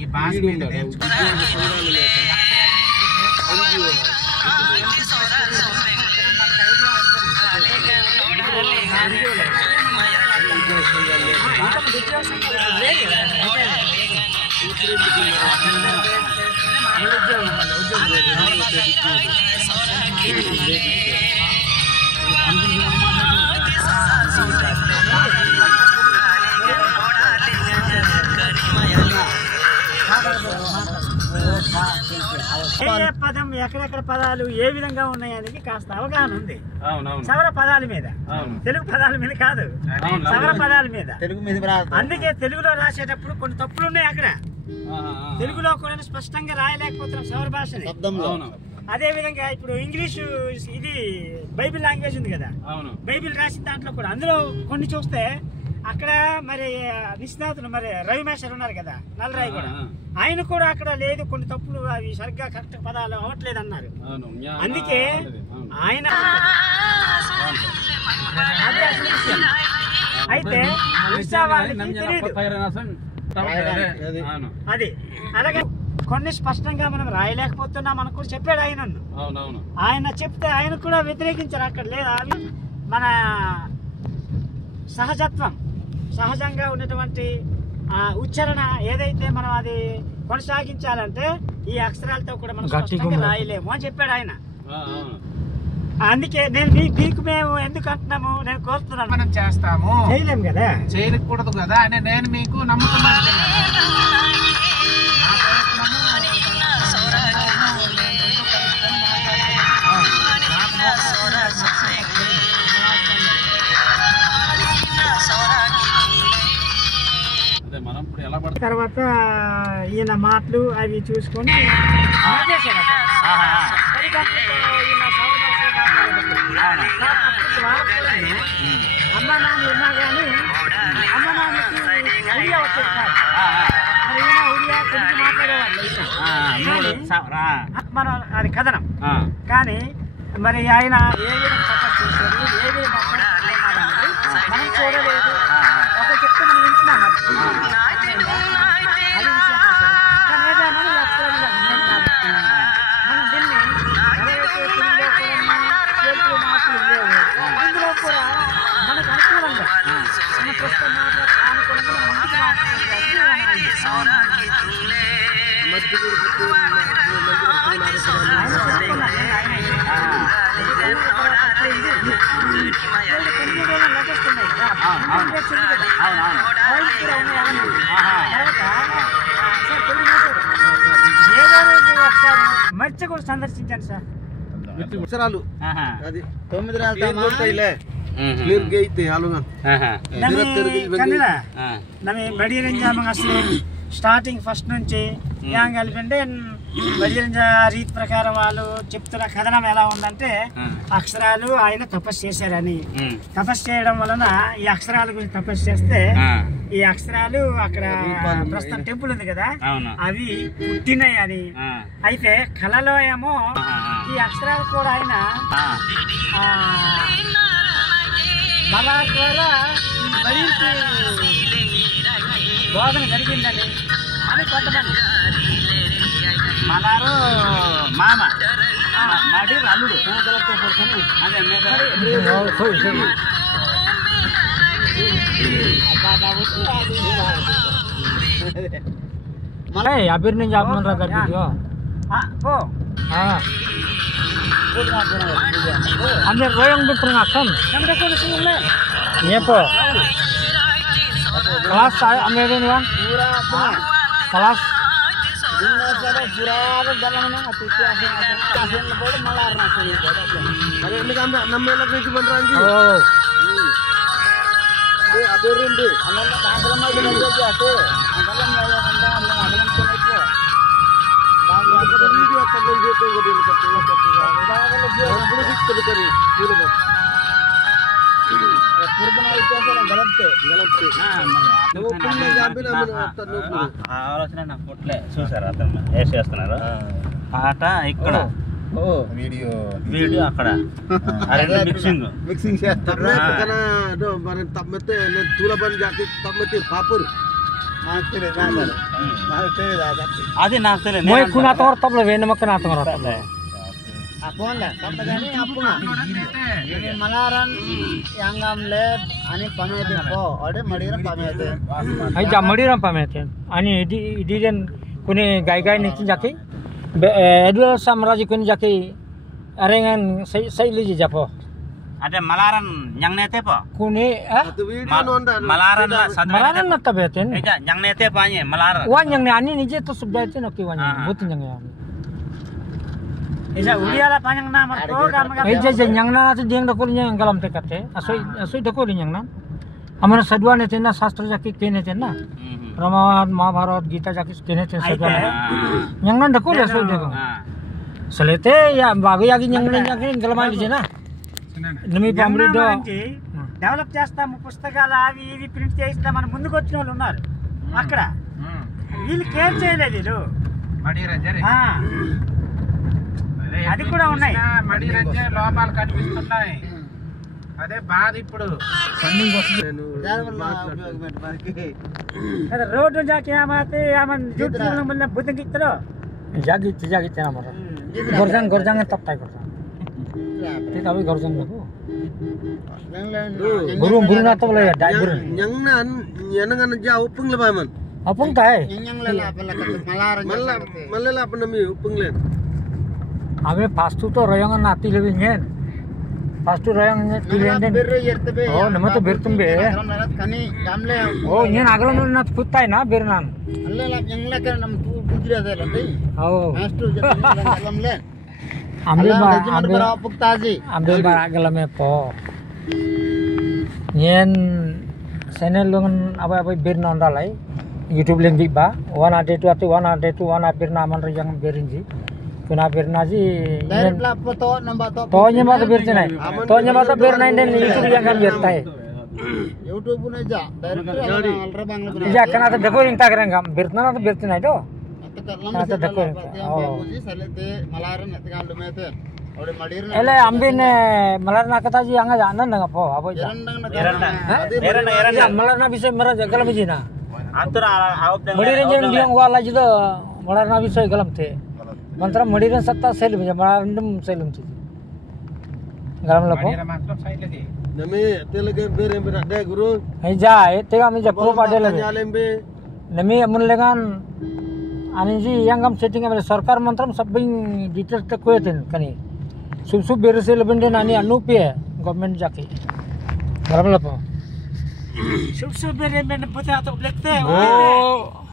ఈ భాష మీద పదం ఎక్కడెక్కడ పదాలు ఏ విధంగా ఉన్నాయనేది కాస్త అవగాహన ఉంది సవర పదాల మీద, తెలుగు పదాల మీద కాదు, సవర పదాల మీద. అందుకే తెలుగులో రాసేటప్పుడు కొన్ని తప్పులు ఉన్నాయి అక్కడ. తెలుగులో కూడా స్పష్టంగా రాయలేకపోతున్నాం సవర భాషని. అదే విధంగా ఇప్పుడు ఇంగ్లీషు ఇది బైబిల్ లాంగ్వేజ్ ఉంది కదా, బైబిల్ రాసిన దాంట్లో కూడా అందులో కొన్ని చూస్తే అక్కడ మరి నిష్ణాతులు మరి రవి మేషర్ ఉన్నారు కదా, నల్లరాయి కూడా, ఆయన కూడా అక్కడ లేదు, కొన్ని తప్పులు అవి సరిగ్గా కరెక్ట్ పదాలు అవ్వట్లేదు అన్నారు. అందుకే ఆయన అయితే అది అలాగే కొన్ని స్పష్టంగా మనం రాయలేకపోతున్నాం అని కూడా చెప్పాడు ఆయన. ఆయన చెప్తే ఆయన కూడా వ్యతిరేకించారు అక్కడ లేదా, అవి మన సహజత్వం, సహజంగా ఉన్నటువంటి ఉచ్చారణ ఏదైతే మనం అది కొనసాగించాలంటే ఈ అక్షరాలతో కూడా మనం స్పష్టంగా రాయలేము అని చెప్పాడు ఆయన. అందుకే నేను మీకు మేము ఎందుకు అంటున్నాము, నేను కోరుతున్నాను, మనం చేస్తాము చేయలేము కదా, చేయకూడదు కదా అని నేను మీకు నమ్ముతున్నాను. తర్వాత ఈయన మాటలు అవి చూసుకొని అమ్మ నాన్న ఉన్నా కానీ అమ్మ నాన్నకి ఉడియా వచ్చేది కాదు. మరి ఈయన ఉడియా కొంచెం మాట్లాడేవాళ్ళు, మనం అది కథనం. కానీ మరి ఆయన ఏ విధంగా సపోర్ట్ చేశారు, ఏ విధంగా మనం చూడలేదు, ఒక చెప్తే మనం వింటున్నాం. అది విషయం కానీ ఏదైనా మనం దీన్ని మాటలు లేవు, ఇందులో కూడా మనకు అనుకూలంగా మన ప్రస్తుతం అనుకూలంగా మనం ముందుకు మర్చి కూడా సందర్శించాను సార్. అక్షరాలు అది 9 ಕನ್ನಡ ನಮಗೆ ಬಡಿರಂಜ ಅಸಲು స్టార్టింగ్ ఫస్ట్ నుంచి ఏం కలిపింటే బడిరంజ రీతి ప్రకారం వాళ్ళు చెప్తున్న కథనం ఎలా ఉందంటే అక్షరాలు ఆయన తపస్సు చేశారని, తపస్సు చేయడం వలన ఈ అక్షరాల గురించి తపస్సు చేస్తే ఈ అక్షరాలు అక్కడ ప్రస్తుతం టెంపుల్ ఉంది కదా అవి పుట్టినాయి అని. అయితే కళలో ఏమో ఈ అక్షరాలు కూడా ఆయన మళ్ళా ద్వారా ఈ బడికి బోధన జరిగిందని అని కొంతమంది. మలారు మామ మడి అల్లుడు అభిర్ నుంచి ಅಂದ್ರೆ ರೋಯಂಗ್ ಬಿಟ್ರೆ ಅಕ್ಕನ್ ಏಪೋ ಕ್ಲಾಸ್ ಅಮೇದೇನಿವಾ ಕ್ಲಾಸ್ ఆలోచన నాకు పుట్లే చూసారు అతను వేసేస్తున్నారు పాట ఇక్కడ వీడియో అక్కడ మిక్సింగ్ చేస్తారు. తమ్మతే తూల పని జాతి తమ్మతే పాపరు అది నాకు తెలియదు Moy kuna tor tab le ven makna tor tab. మలారన్ యాంగం లేద్ అని పమేతే పో అడే మడిరం పమేతే Ai ja madiram pameten. Ani di den kuni gai ni jaki. Edul samraji kuni jaki arengan sai liji japo. అంటే మలారన్ యంగ్నేతే పో Kuni మలారన్ maranan na tabeten. ఏజా యంగ్నేతే pani మలారన్ Wan yang ni ani nije to subjait no ki wan but yang ya. ఇజా ఉడియాల పాంజంగ్ నా మర్ programme గా Ai je yang na to jeng dokol yang galam te kate. Asoi dokol yang na. Amana sadwa ne tenna shastra jaki kene tenna. Ramayan Mahabharat Gita jaki kene ten sadwa. Yang na dokol asoi deko. Selete ya bagi yagi yang jaki galam di jena. Nemi pamri do. Develop చేస్తాము పుస్తకాలు అవి ఇవి print చేయిస్తామని ముందుకు వచ్చిన వాళ్ళు ఉన్నారు అక్కడ వీళ్ళు కేర్ చేయలేదు వీళ్ళు మడి రంజరే ఆ, అది కూడా ఉన్నాయి. మడి రంజే లోపాలు కనిపిస్తున్నాయి. అదే బాధ ఇప్పుడు కదా రోడ్డు జాకి ఆమాతే ఆమన్ జూట్ల మల్ల బుద్ధం కిత్తలో Jagi tena mara. Gorjang tap tai gorjang. Kita abi gorjang deko. Burung na to le dai burung. Yang nan yanangan jauh upung le paman. Apung tai. Malah apa nami upung le. Ame pastu to royong na ti lebih nyen. Pastu royong tilen den. Oh nama to bertum be. Oh nyen aglam na putai na bernan. Oh. Ambil ba aglam me po. Nyen channel lungan apa bernan dalai. YouTube link di ba. Wana day to wana berna man royong berinji. Kuna berna ji. Tonya ma to berchenai. Tonya ma to bernai den YouTube yang kan bertai. YouTube ne ja direct alra bangla Ja kana to dekho inta karen gam bertna to berchenai do. Ata dekho. Oh. Ele ambine malarna kata ji anga janan na po abo ja. Malarna bisay mara galam ji na. అంతర హౌప్ Madiran yang wala ji do malarna bisay galam the. Mantra madiran satta sel bija malarndum selum ji. Galam la po. మడిర మాత్రం side లది Nami telage bere berada guru. Ai ja tega mi ja pro padel le. Nyalembe. Nami amun legan ani ji yang gam setting ame sarkar mantram sabbing details te koeten kani. Sub beresel bende nani anu pe government jaki. Galam la po. Sub bere men putra to lekte Oh.